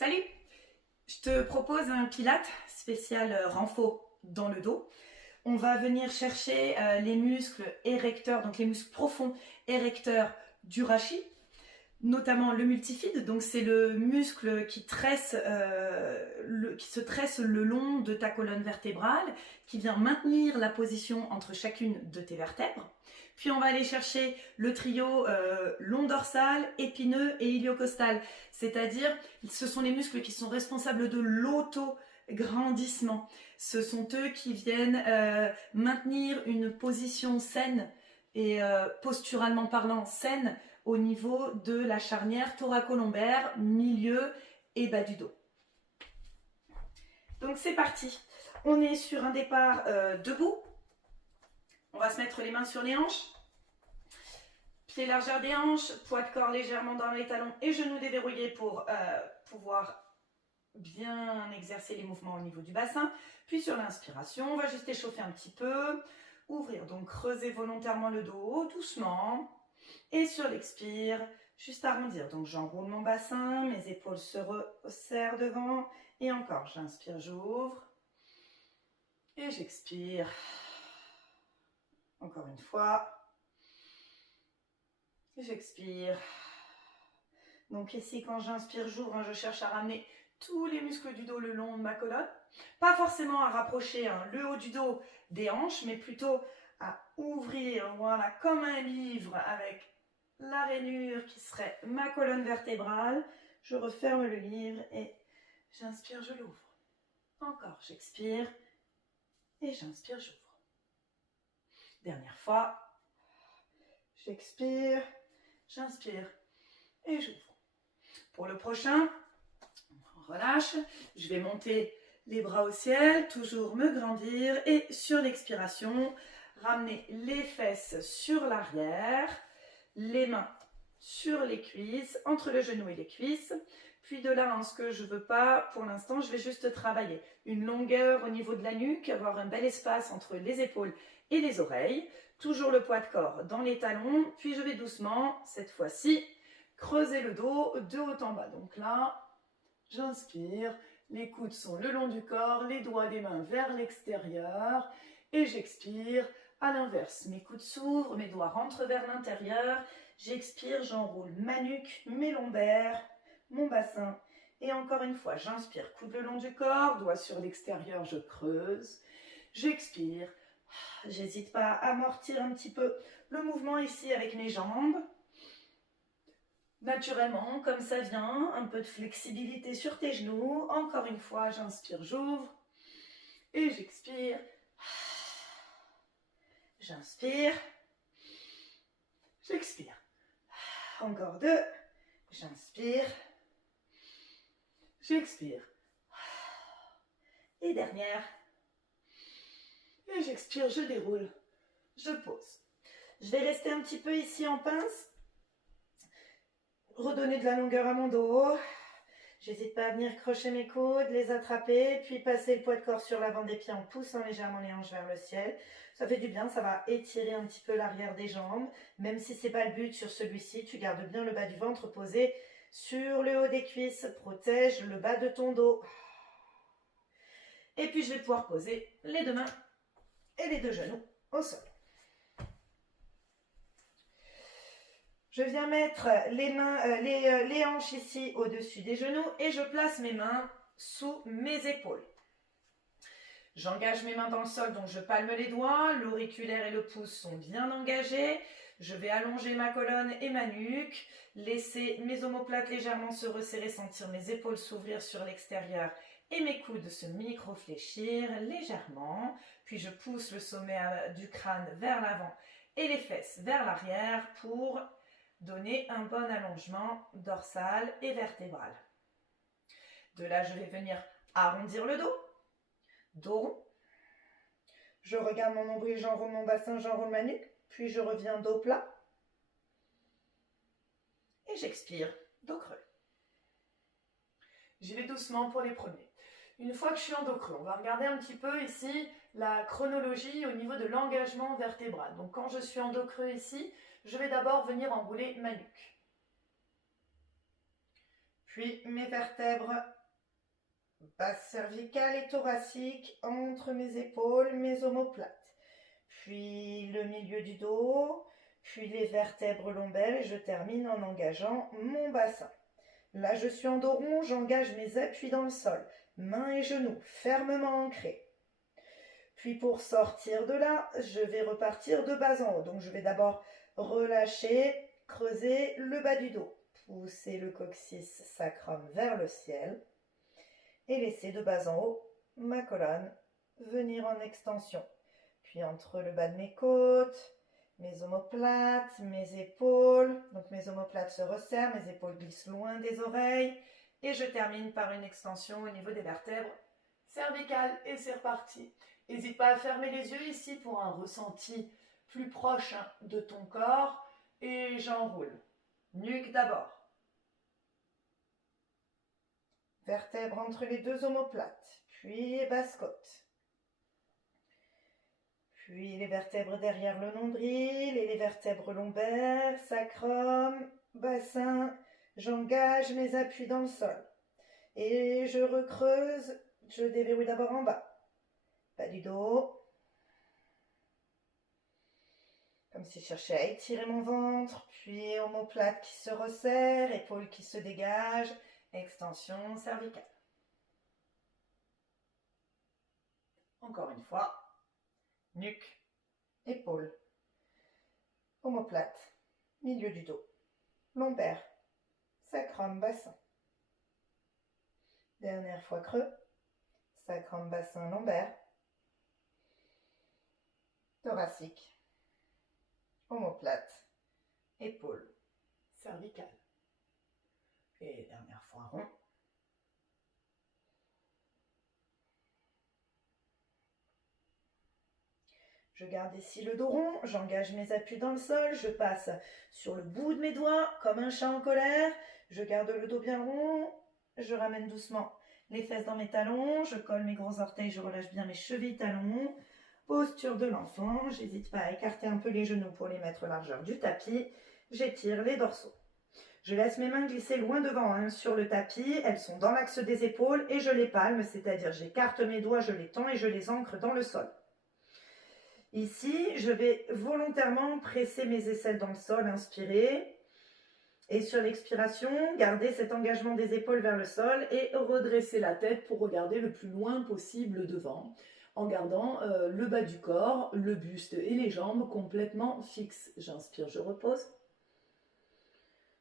Salut! Je te propose un pilate spécial renfort dans le dos. On va venir chercher les muscles érecteurs, donc les muscles profonds érecteurs du rachis, notamment le multifide. Donc c'est le muscle qui se tresse le long de ta colonne vertébrale, qui vient maintenir la position entre chacune de tes vertèbres. Puis on va aller chercher le trio long dorsal, épineux et iliocostal. C'est-à-dire, ce sont les muscles qui sont responsables de l'auto-grandissement. Ce sont eux qui viennent maintenir une position saine et posturalement parlant saine au niveau de la charnière thoracolombaire, milieu et bas du dos. Donc c'est parti. On est sur un départ debout. On va se mettre les mains sur les hanches. Pieds largeur des hanches, poids de corps légèrement dans les talons et genoux déverrouillés pour pouvoir bien exercer les mouvements au niveau du bassin. Puis sur l'inspiration, on va juste échauffer un petit peu, ouvrir, donc creuser volontairement le dos doucement. Et sur l'expire, juste arrondir. Donc j'enroule mon bassin, mes épaules se resserrent devant. Et encore, j'inspire, j'ouvre. Et j'expire. Encore une fois. J'expire. Donc ici, quand j'inspire, j'ouvre, je cherche à ramener tous les muscles du dos le long de ma colonne. Pas forcément à rapprocher le haut du dos des hanches, mais plutôt à ouvrir, voilà, comme un livre avec la rainure qui serait ma colonne vertébrale. Je referme le livre et j'inspire, je l'ouvre. Encore, j'expire et j'inspire, j'ouvre. Dernière fois. J'expire. J'inspire et j'ouvre. Pour le prochain, on relâche. Je vais monter les bras au ciel, toujours me grandir et sur l'expiration, ramener les fesses sur l'arrière, les mains sur les cuisses, entre le genou et les cuisses. Puis de là, ce que je ne veux pas, pour l'instant, je vais juste travailler une longueur au niveau de la nuque, avoir un bel espace entre les épaules et les oreilles. Toujours le poids de corps dans les talons, puis je vais doucement, cette fois-ci, creuser le dos de haut en bas. Donc là, j'inspire, les coudes sont le long du corps, les doigts des mains vers l'extérieur, et j'expire, à l'inverse, mes coudes s'ouvrent, mes doigts rentrent vers l'intérieur, j'expire, j'enroule ma nuque, mes lombaires, mon bassin, et encore une fois, j'inspire, coude le long du corps, doigts sur l'extérieur, je creuse, j'expire. J'hésite pas à amortir un petit peu le mouvement ici avec mes jambes. Naturellement, comme ça vient, un peu de flexibilité sur tes genoux. Encore une fois, j'inspire, j'ouvre. Et j'expire. J'inspire. J'expire. Encore deux. J'inspire. J'expire. Et dernière. Et j'expire, je déroule, je pose. Je vais rester un petit peu ici en pince. Redonner de la longueur à mon dos. J'hésite pas à venir crocher mes coudes, les attraper, puis passer le poids de corps sur l'avant des pieds en poussant légèrement les hanches vers le ciel. Ça fait du bien, ça va étirer un petit peu l'arrière des jambes. Même si ce n'est pas le but sur celui-ci, tu gardes bien le bas du ventre posé sur le haut des cuisses. Protège le bas de ton dos. Et puis je vais pouvoir poser les deux mains et les deux genoux au sol. Je viens mettre les hanches ici au-dessus des genoux et je place mes mains sous mes épaules. J'engage mes mains dans le sol, donc je palme les doigts, l'auriculaire et le pouce sont bien engagés. Je vais allonger ma colonne et ma nuque, laisser mes omoplates légèrement se resserrer, sentir mes épaules s'ouvrir sur l'extérieur et mes coudes se micro-fléchir légèrement. Puis je pousse le sommet du crâne vers l'avant et les fesses vers l'arrière pour donner un bon allongement dorsal et vertébral. De là, je vais venir arrondir le dos. Dos rond. Je regarde mon nombril, j'enroule mon bassin, j'enroule ma nuque. Puis je reviens dos plat. Et j'expire, dos creux. J'y vais doucement pour les premiers. Une fois que je suis en dos creux, on va regarder un petit peu ici la chronologie au niveau de l'engagement vertébral. Donc quand je suis en dos creux ici, je vais d'abord venir enrouler ma nuque. Puis mes vertèbres basse cervicale et thoracique entre mes épaules, mes omoplates. Puis le milieu du dos, puis les vertèbres lombaires et je termine en engageant mon bassin. Là, je suis en dos rond, j'engage mes appuis dans le sol, mains et genoux fermement ancrés. Puis pour sortir de là, je vais repartir de bas en haut. Donc je vais d'abord relâcher, creuser le bas du dos, pousser le coccyx sacrum vers le ciel et laisser de bas en haut ma colonne venir en extension. Puis entre le bas de mes côtes, mes omoplates, mes épaules. Donc mes omoplates se resserrent, mes épaules glissent loin des oreilles. Et je termine par une extension au niveau des vertèbres cervicales. Et c'est reparti. N'hésite pas à fermer les yeux ici pour un ressenti plus proche de ton corps. Et j'enroule. Nuque d'abord. Vertèbres entre les deux omoplates. Puis basse-côte. Puis les vertèbres derrière le nombril et les vertèbres lombaires, sacrum, bassin. J'engage mes appuis dans le sol. Et je recreuse, je déverrouille d'abord en bas. Bas du dos. Comme si je cherchais à étirer mon ventre. Puis omoplate qui se resserre, épaules qui se dégagent. Extension cervicale. Encore une fois. Nuque, épaules, omoplate, milieu du dos, lombaire, sacrum, bassin. Dernière fois creux, sacrum, bassin, lombaire, thoracique, omoplate, épaules, cervicale. Et dernière fois rond. Je garde ici le dos rond, j'engage mes appuis dans le sol, je passe sur le bout de mes doigts comme un chat en colère, je garde le dos bien rond, je ramène doucement les fesses dans mes talons, je colle mes gros orteils, je relâche bien mes chevilles talons, posture de l'enfant, j'hésite pas à écarter un peu les genoux pour les mettre largeur du tapis, j'étire les dorsaux. Je laisse mes mains glisser loin devant sur le tapis, elles sont dans l'axe des épaules et je les palme, c'est-à-dire j'écarte mes doigts, je les tends et je les ancre dans le sol. Ici, je vais volontairement presser mes aisselles dans le sol, inspirer. Et sur l'expiration, garder cet engagement des épaules vers le sol et redresser la tête pour regarder le plus loin possible devant, en gardant le bas du corps, le buste et les jambes complètement fixes. J'inspire, je repose.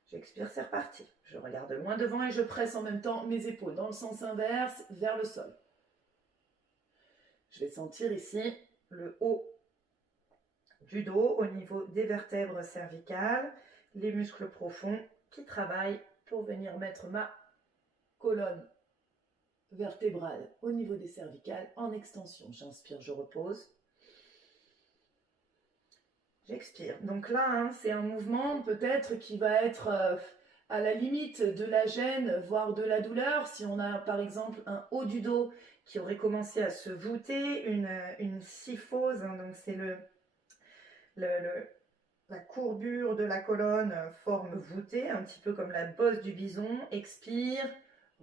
J'expire, c'est reparti. Je regarde loin devant et je presse en même temps mes épaules dans le sens inverse vers le sol. Je vais sentir ici le haut du dos au niveau des vertèbres cervicales, les muscles profonds qui travaillent pour venir mettre ma colonne vertébrale au niveau des cervicales en extension. J'inspire, je repose. J'expire. Donc là, c'est un mouvement peut-être qui va être à la limite de la gêne, voire de la douleur. Si on a par exemple un haut du dos qui aurait commencé à se voûter, une syphose, donc c'est la courbure de la colonne, forme voûtée, un petit peu comme la bosse du bison. Expire,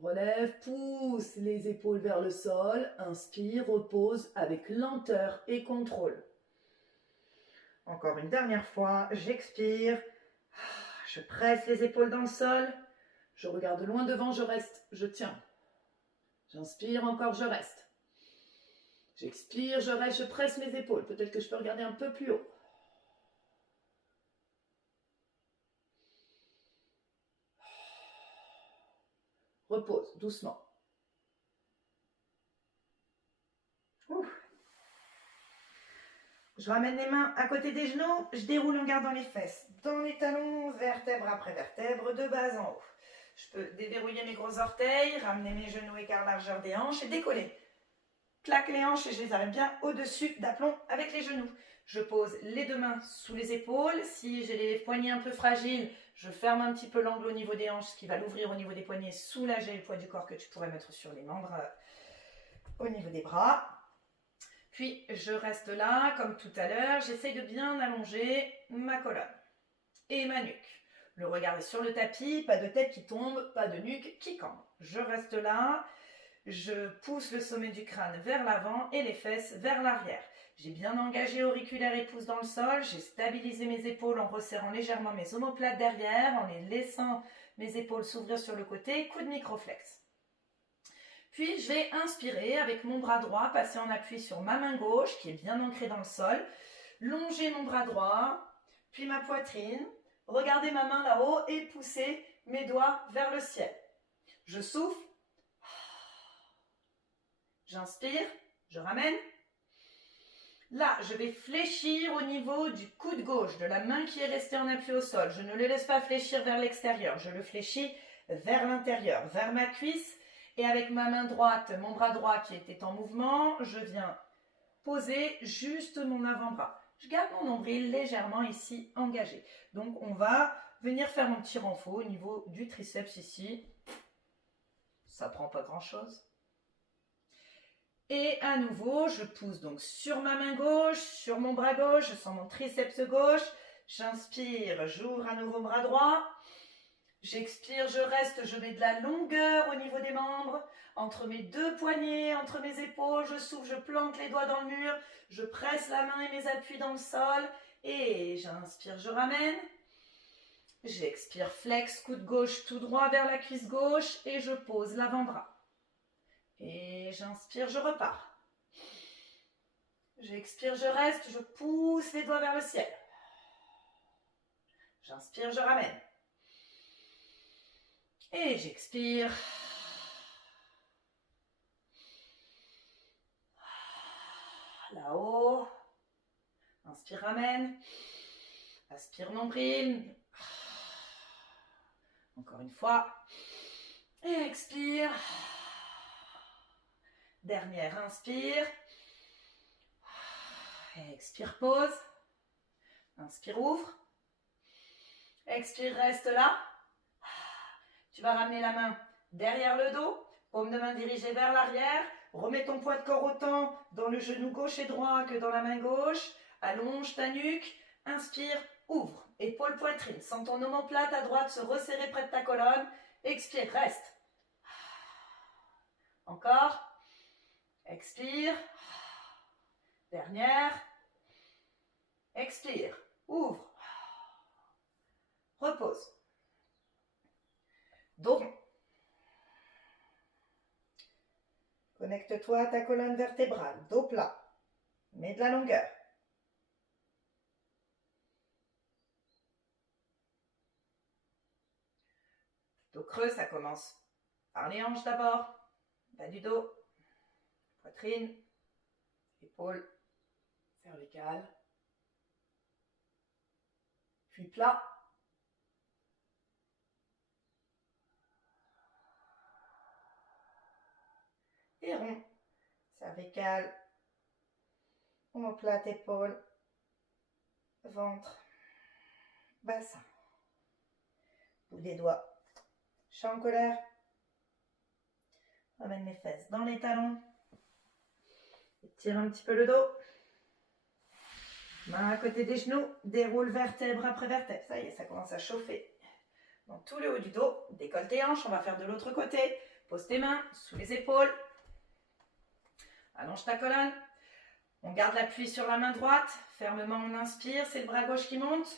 relève, pousse les épaules vers le sol. Inspire, repose avec lenteur et contrôle. Encore une dernière fois, j'expire. Je presse les épaules dans le sol. Je regarde loin devant, je reste, je tiens. J'inspire, encore, je reste. J'expire, je reste, je presse mes épaules. Peut-être que je peux regarder un peu plus haut. Repose, doucement. Je ramène les mains à côté des genoux, je déroule en gardant les fesses dans les talons, vertèbre après vertèbre, de bas en haut. Je peux déverrouiller mes gros orteils, ramener mes genoux écart largeur des hanches et décoller. Claque les hanches et je les arrête bien au-dessus d'aplomb avec les genoux. Je pose les deux mains sous les épaules. Si j'ai les poignets un peu fragiles, je ferme un petit peu l'angle au niveau des hanches, ce qui va l'ouvrir au niveau des poignets, soulager le poids du corps que tu pourrais mettre sur les membres au niveau des bras. Puis je reste là, comme tout à l'heure, j'essaye de bien allonger ma colonne et ma nuque. Le regard est sur le tapis, pas de tête qui tombe, pas de nuque qui cambre. Je reste là, je pousse le sommet du crâne vers l'avant et les fesses vers l'arrière. J'ai bien engagé auriculaire et pouce dans le sol, j'ai stabilisé mes épaules en resserrant légèrement mes omoplates derrière, en les laissant mes épaules s'ouvrir sur le côté, coude microflex. Puis je vais inspirer avec mon bras droit, passer en appui sur ma main gauche qui est bien ancrée dans le sol, longer mon bras droit, puis ma poitrine, regarder ma main là-haut et pousser mes doigts vers le ciel. Je souffle, j'inspire, je ramène. Là, je vais fléchir au niveau du coude gauche, de la main qui est restée en appui au sol. Je ne le laisse pas fléchir vers l'extérieur, je le fléchis vers l'intérieur, vers ma cuisse. Et avec ma main droite, mon bras droit qui était en mouvement, je viens poser juste mon avant-bras. Je garde mon nombril légèrement ici engagé. Donc, on va venir faire mon petit renfort au niveau du triceps ici. Ça prend pas grand-chose. Et à nouveau, je pousse donc sur ma main gauche, sur mon bras gauche, je sens mon triceps gauche. J'inspire, j'ouvre à nouveau bras droit. J'expire, je reste, je mets de la longueur au niveau des membres. Entre mes deux poignets, entre mes épaules, je souffle, je plante les doigts dans le mur. Je presse la main et mes appuis dans le sol. Et j'inspire, je ramène. J'expire, flex, coude gauche tout droit vers la cuisse gauche. Et je pose l'avant-bras. Et j'inspire, je repars. J'expire, je reste, je pousse les doigts vers le ciel. J'inspire, je ramène. Et j'expire. Là-haut. Inspire, ramène. Aspire, nombril. Encore une fois. Et expire. Dernière, inspire. Expire, pause. Inspire, ouvre. Expire, reste là. Tu vas ramener la main derrière le dos, paume de main dirigée vers l'arrière. Remets ton poids de corps autant dans le genou gauche et droit que dans la main gauche. Allonge ta nuque. Inspire, ouvre. Épaule, poitrine. Sens ton omoplate à droite se resserrer près de ta colonne. Expire, reste. Encore. Expire. Dernière. Expire. Ouvre. Repose. Dos rond. Connecte-toi à ta colonne vertébrale, dos plat. Mets de la longueur. Dos creux, ça commence par les hanches d'abord. Bas du dos. Poitrine. Épaules. Cervicales. Puis plat. Et rond. Cervicale. Omoplate, épaule. Ventre. Bassin. Bout des doigts. Chat en colère. Ramène les fesses dans les talons. Tire un petit peu le dos. Main à côté des genoux. Déroule vertèbre après vertèbre. Ça y est, ça commence à chauffer. Dans tout le haut du dos. Décolle tes hanches. On va faire de l'autre côté. Pose tes mains sous les épaules. Allonge ta colonne. On garde l'appui sur la main droite. Fermement, on inspire. C'est le bras gauche qui monte.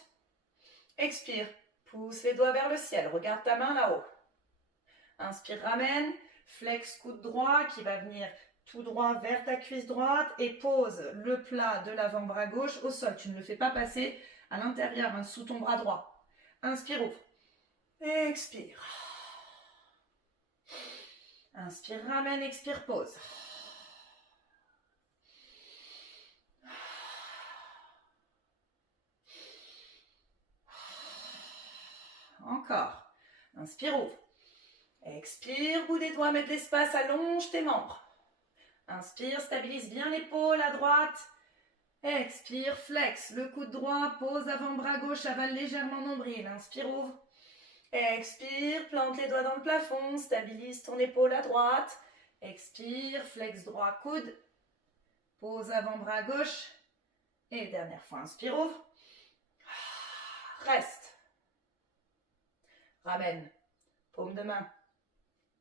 Expire. Pousse les doigts vers le ciel. Regarde ta main là-haut. Inspire, ramène. Flex coude droit qui va venir tout droit vers ta cuisse droite et pose le plat de l'avant-bras gauche au sol. Tu ne le fais pas passer à l'intérieur, hein, sous ton bras droit. Inspire, ouvre. Expire. Inspire, ramène, expire, pose. Encore. Inspire, ouvre. Expire, bout des doigts, mets de l'espace, allonge tes membres. Inspire, stabilise bien l'épaule à droite. Expire, flex, le coude droit, pose avant-bras gauche, avale légèrement nombril. Inspire, ouvre. Expire, plante les doigts dans le plafond, stabilise ton épaule à droite. Expire, flex droit, coude. Pose avant-bras gauche. Et dernière fois, inspire, ouvre. Reste. Ramène. Paume de main.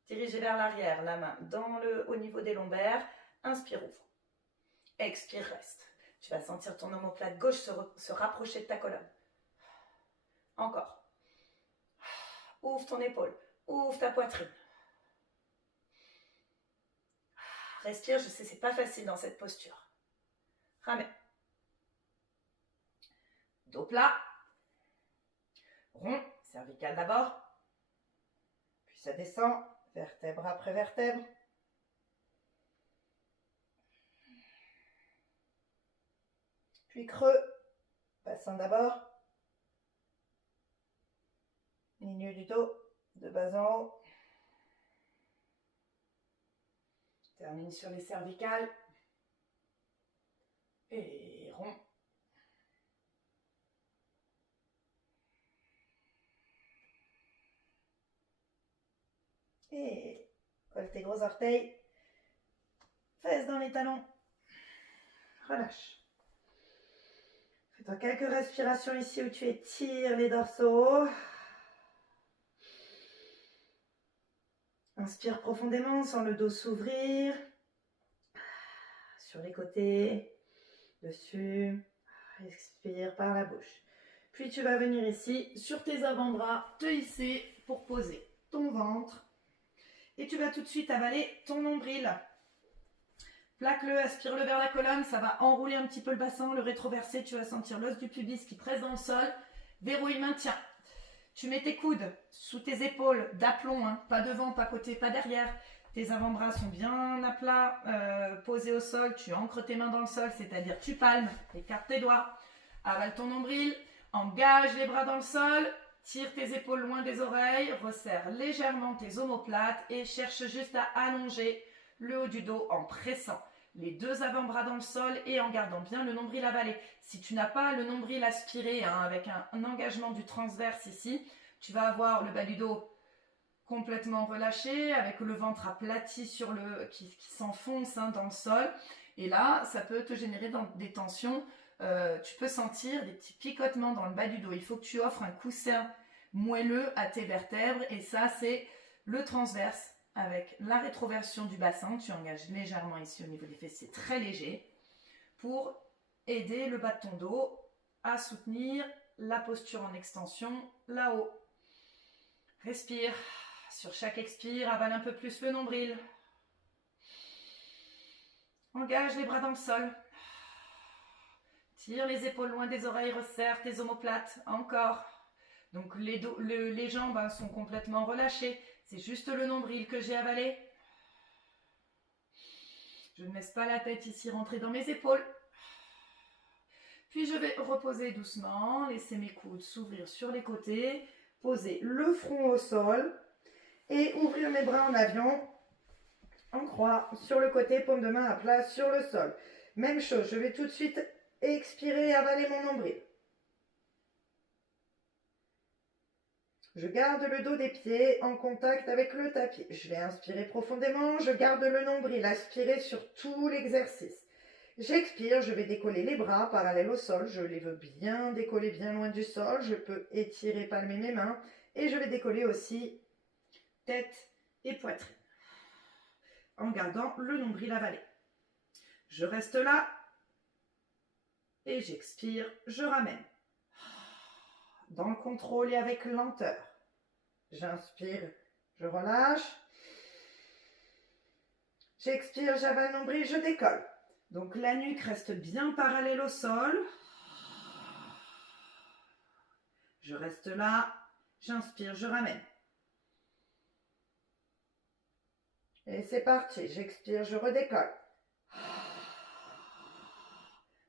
Dirigez vers l'arrière, la main au niveau des lombaires. Inspire, ouvre. Expire, reste. Tu vas sentir ton omoplate gauche se rapprocher de ta colonne. Encore. Ouvre ton épaule. Ouvre ta poitrine. Respire, je sais, c'est pas facile dans cette posture. Ramène. Dos plat. Rond, cervical d'abord. Puis ça descend, vertèbre après vertèbre. Puis creux, bassin d'abord. Milieu du dos, de bas en haut. Termine sur les cervicales. Et rond. Et colle tes gros orteils. Fesses dans les talons. Relâche. Fais-toi quelques respirations ici où tu étires les dorsaux. Inspire profondément, sens le dos s'ouvrir. Sur les côtés, dessus. Expire par la bouche. Puis tu vas venir ici, sur tes avant-bras, te hisser pour poser ton ventre. Et tu vas tout de suite avaler ton nombril. Plaque-le, aspire-le vers la colonne, ça va enrouler un petit peu le bassin, le rétroverser, tu vas sentir l'os du pubis qui presse dans le sol. Verrouille, maintien. Tu mets tes coudes sous tes épaules d'aplomb, hein, pas devant, pas côté, pas derrière. Tes avant-bras sont bien à plat, posés au sol. Tu ancres tes mains dans le sol, c'est-à-dire tu palmes, écarte tes doigts. Avale ton nombril, engage les bras dans le sol. Tire tes épaules loin des oreilles, resserre légèrement tes omoplates et cherche juste à allonger le haut du dos en pressant les deux avant-bras dans le sol et en gardant bien le nombril avalé. Si tu n'as pas le nombril aspiré, hein, avec un engagement du transverse ici, tu vas avoir le bas du dos complètement relâché, avec le ventre aplati qui s'enfonce, hein, dans le sol. Et là, ça peut te générer des tensions. Tu peux sentir des petits picotements dans le bas du dos. Il faut que tu offres un coussin moelleux à tes vertèbres. Et ça, c'est le transverse avec la rétroversion du bassin. Tu engages légèrement ici au niveau des fessiers, très léger, pour aider le bas de ton dos à soutenir la posture en extension là-haut. Respire. Sur chaque expire, avale un peu plus le nombril. Engage les bras dans le sol. Tire les épaules loin des oreilles, resserre tes omoplates. Encore. Donc les jambes sont complètement relâchées. C'est juste le nombril que j'ai avalé. Je ne laisse pas la tête ici rentrer dans mes épaules. Puis je vais reposer doucement, laisser mes coudes s'ouvrir sur les côtés, poser le front au sol et ouvrir mes bras en avion, en croix, sur le côté, paume de main à plat sur le sol. Même chose, je vais tout de suite expirer et avaler mon nombril. Je garde le dos des pieds en contact avec le tapis. Je vais inspirer profondément, je garde le nombril aspiré sur tout l'exercice. J'expire, je vais décoller les bras parallèles au sol. Je les veux bien décoller bien loin du sol. Je peux étirer, palmer mes mains. Et je vais décoller aussi tête et poitrine, en gardant le nombril avalé. Je reste là et j'expire, je ramène. Dans le contrôle et avec lenteur. J'inspire, je relâche. J'expire, j'avale le nombril, je décolle. Donc la nuque reste bien parallèle au sol. Je reste là, j'inspire, je ramène. Et c'est parti, j'expire, je redécolle.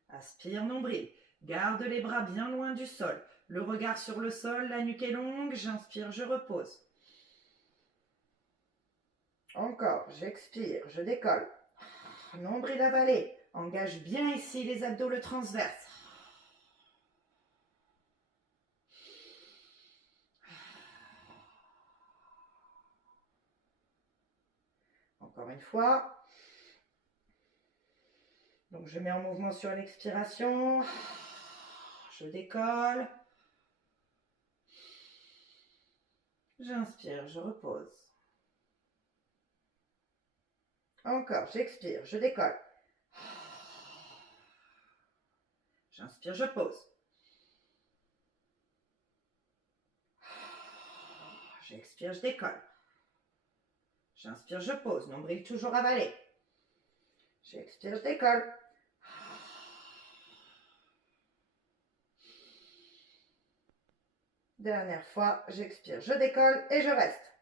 Aspire, nombril. Garde les bras bien loin du sol. Le regard sur le sol, la nuque est longue. J'inspire, je repose. Encore, j'expire, je décolle. Nombril avalé. Engage bien ici les abdos, le transverse. Encore une fois. Donc je mets en mouvement sur l'expiration. Je décolle. J'inspire, je repose. Encore, j'expire, je décolle. J'inspire, je pose. J'expire, je décolle. J'inspire, je pose. Nombril toujours avalé. J'expire, je décolle. Dernière fois, j'expire, je décolle et je reste.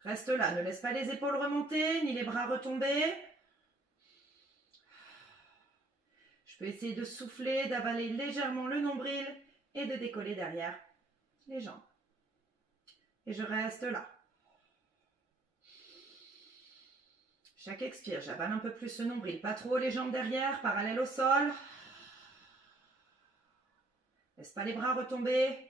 Reste là, ne laisse pas les épaules remonter, ni les bras retomber. Je peux essayer de souffler, d'avaler légèrement le nombril et de décoller derrière les jambes. Et je reste là. Chaque expire, j'avale un peu plus le nombril, pas trop les jambes derrière, parallèles au sol. Laisse pas les bras retomber.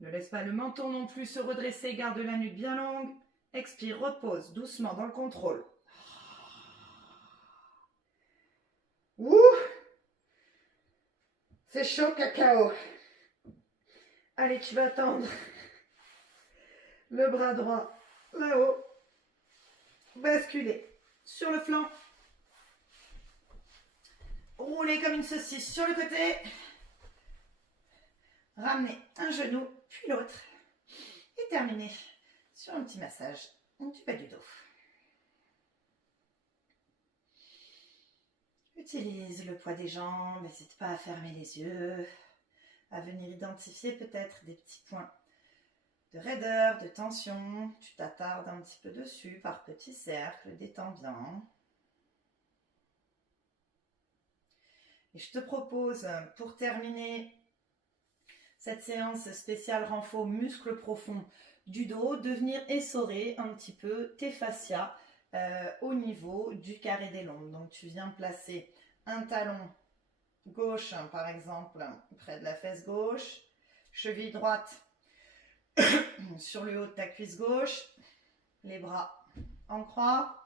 Ne laisse pas le menton non plus se redresser, garde la nuque bien longue. Expire, repose doucement dans le contrôle. Ouh! C'est chaud cacao. Allez, tu vas tendre le bras droit là-haut. Basculer sur le flanc. Rouler comme une saucisse sur le côté. Ramener un genou, puis l'autre. Et terminer sur un petit massage du bas du dos. Utilise le poids des jambes, n'hésite pas à fermer les yeux, à venir identifier peut-être des petits points de raideur, de tension. Tu t'attardes un petit peu dessus par petits cercles, détends bien. Et je te propose, pour terminer cette séance spéciale renfort muscles profonds du dos, de venir essorer un petit peu tes fascias au niveau du carré des lombes. Donc tu viens placer un talon gauche, par exemple, près de la fesse gauche, cheville droite sur le haut de ta cuisse gauche, les bras en croix.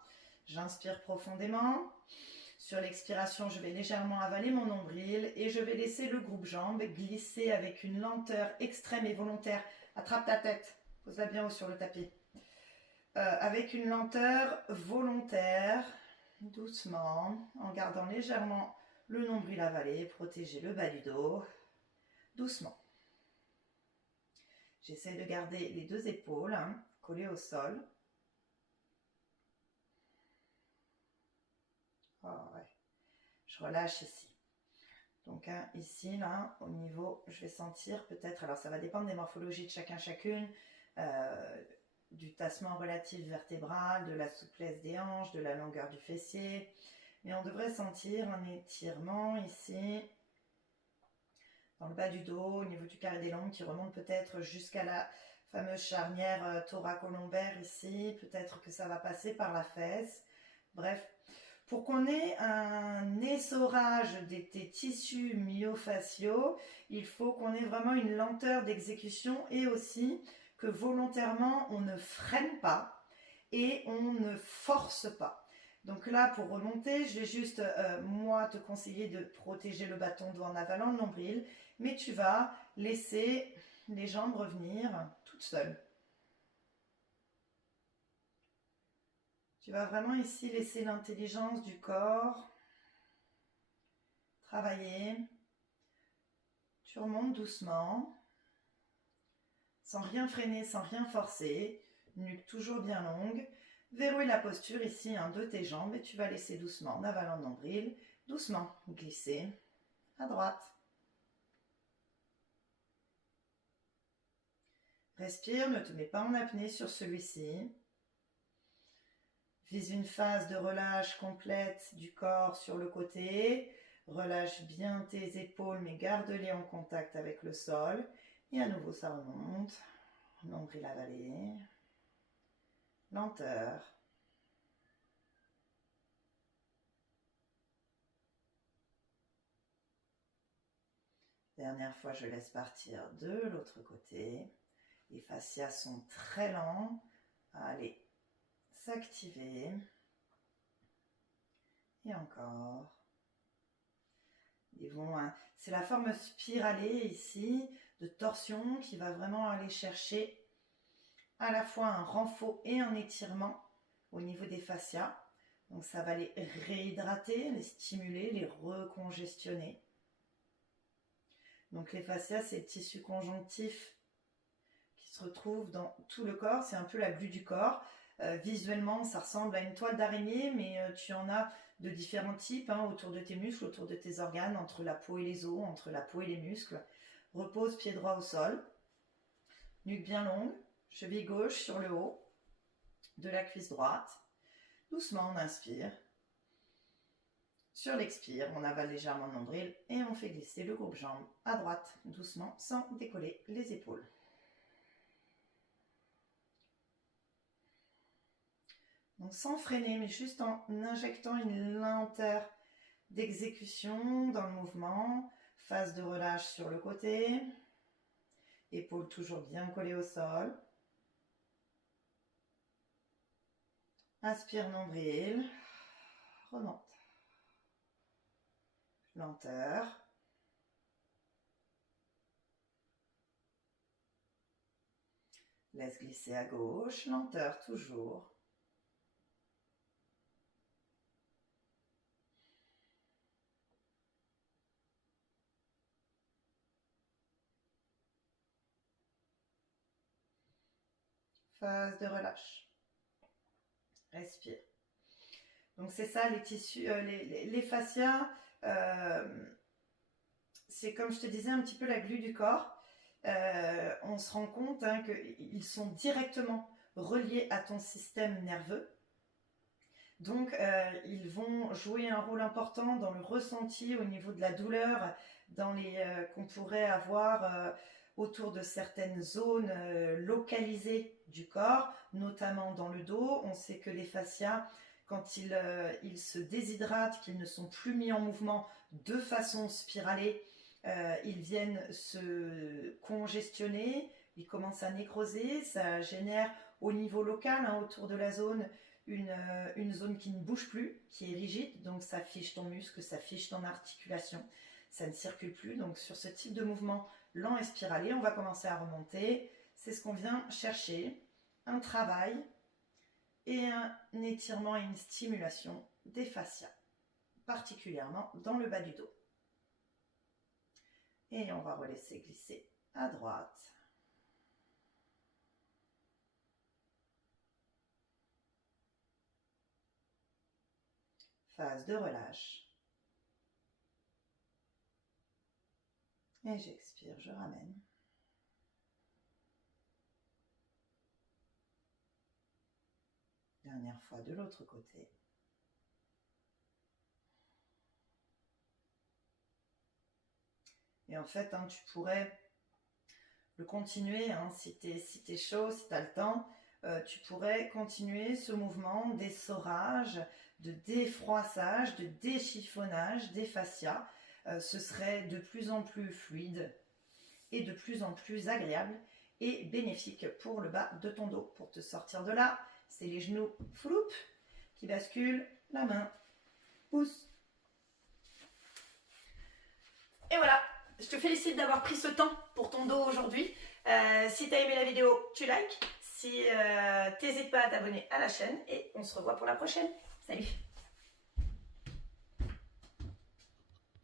J'inspire profondément. Sur l'expiration, je vais légèrement avaler mon nombril et je vais laisser le groupe jambes glisser avec une lenteur extrême et volontaire. Attrape ta tête, pose-la bien haut sur le tapis. Avec une lenteur volontaire, doucement, en gardant légèrement le nombril avalé, protéger le bas du dos, doucement. J'essaie de garder les deux épaules collées au sol. Oh, ouais. Je relâche ici. Donc ici, là, au niveau, je vais sentir peut-être, alors ça va dépendre des morphologies de chacun, chacune, du tassement relatif vertébral, de la souplesse des hanches, de la longueur du fessier. Mais on devrait sentir un étirement ici, dans le bas du dos, au niveau du carré des lombes, qui remonte peut-être jusqu'à la fameuse charnière thoracolombaire ici. Peut-être que ça va passer par la fesse. Bref, pour qu'on ait un essorage de tes tissus myofasciaux, il faut qu'on ait vraiment une lenteur d'exécution et aussi que volontairement on ne freine pas et on ne force pas. Donc là, pour remonter, je vais juste, moi, te conseiller de protéger le bâton de dos en avalant le nombril, mais tu vas laisser les jambes revenir toutes seules. Tu vas vraiment ici laisser l'intelligence du corps travailler. Tu remontes doucement, sans rien freiner, sans rien forcer. Nuque toujours bien longue. Verrouille la posture ici de tes jambes et tu vas laisser doucement, en avalant le nombril, doucement glisser à droite. Respire, ne te mets pas en apnée sur celui-ci. Vise une phase de relâche complète du corps sur le côté. Relâche bien tes épaules, mais garde-les en contact avec le sol. Et à nouveau, ça remonte. Nombril avalé. Lenteur. Dernière fois, je laisse partir de l'autre côté. Les fascias sont très lents à aller s'activer. Et encore. C'est la forme spiralée ici, de torsion, qui va vraiment aller chercher à la fois un renfort et un étirement au niveau des fascias. Donc ça va les réhydrater, les stimuler, les recongestionner. Donc les fascias, c'est le tissu conjonctif qui se retrouve dans tout le corps. C'est un peu la glu du corps. Visuellement, ça ressemble à une toile d'araignée, mais tu en as de différents types autour de tes muscles, autour de tes organes, entre la peau et les os, entre la peau et les muscles. Repose pied droit au sol. Nuque bien longue. Cheville gauche sur le haut de la cuisse droite. Doucement, on inspire. Sur l'expire, on avale légèrement le nombril et on fait glisser le groupe jambes à droite, doucement, sans décoller les épaules. Donc sans freiner, mais juste en injectant une lenteur d'exécution dans le mouvement. Phase de relâche sur le côté. Épaules toujours bien collées au sol. Inspire nombril. Remonte. Lenteur. Laisse glisser à gauche. Lenteur toujours. Phase de relâche. Respire. Donc c'est ça les tissus, les fascias, c'est comme je te disais un petit peu la glu du corps. On se rend compte qu'ils sont directement reliés à ton système nerveux. Donc ils vont jouer un rôle important dans le ressenti au niveau de la douleur, dans qu'on pourrait avoir autour de certaines zones localisées du corps, notamment dans le dos. On sait que les fascias, quand ils se déshydratent, qu'ils ne sont plus mis en mouvement de façon spiralée, ils viennent se congestionner, ils commencent à nécroser, ça génère au niveau local, autour de la zone, une zone qui ne bouge plus, qui est rigide, donc ça fiche ton muscle, ça fiche ton articulation, ça ne circule plus. Donc sur ce type de mouvement lent et spiralé, on va commencer à remonter. C'est ce qu'on vient chercher, un travail et un étirement et une stimulation des fascias, particulièrement dans le bas du dos. Et on va relaisser glisser à droite. Phase de relâche. Et j'expire, je ramène. Dernière fois de l'autre côté. Et en fait, tu pourrais le continuer, si t'es chaud, si tu as le temps, tu pourrais continuer ce mouvement d'essorage, de défroissage, de déchiffonnage des fascias. Ce serait de plus en plus fluide et de plus en plus agréable et bénéfique pour le bas de ton dos. Pour te sortir de là, c'est les genoux floup qui basculent, la main pousse. Et voilà, je te félicite d'avoir pris ce temps pour ton dos aujourd'hui. Si tu as aimé la vidéo, tu likes. Si t'hésites pas à t'abonner à la chaîne et on se revoit pour la prochaine. Salut!